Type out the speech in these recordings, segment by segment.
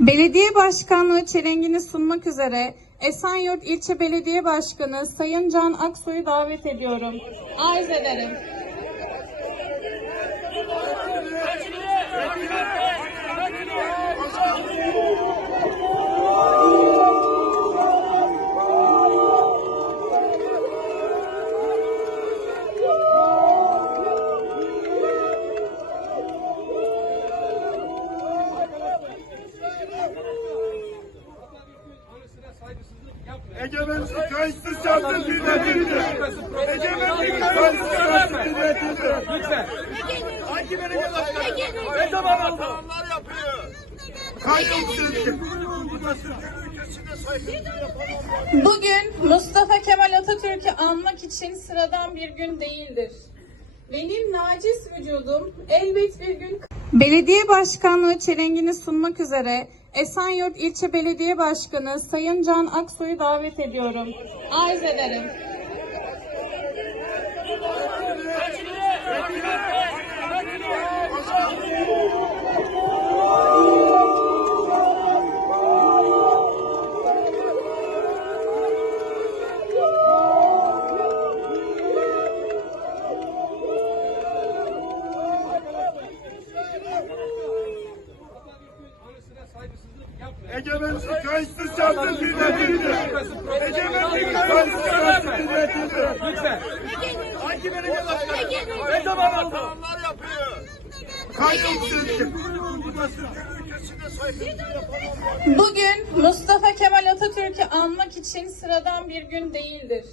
Belediye Başkanlığı çelengini sunmak üzere Esenyurt İlçe Belediye Başkanı Sayın Can Aksoy'u davet ediyorum. Arz ederim. Egemenlik kayıtsız şartsız milletindir. Egemenlik kayıtsız şartsız milletindir. Lütfen. Hangi belediye başkanı? Ne zaman oldu? Yapamam. Bugün Mustafa Kemal Atatürk'ü anmak için sıradan bir gün değildir. Benim naciz vücudum elbet bir gün... Belediye Başkanlığı çelengini sunmak üzere Esenyurt İlçe Belediye Başkanı Sayın Can Aksoy'u davet ediyorum. Arz ederim. Egemenlik kayıtsız şartsız milletindir. Egemenlik kayıtsız şartsız milletindir. Lütfen. Hangi belediye başkanı? Ne zaman yapıyor. Kayıtsız. Bugün Mustafa Kemal Atatürk'ü anmak için sıradan bir gün değildir.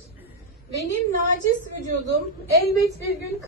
Benim naciz vücudum elbet bir gün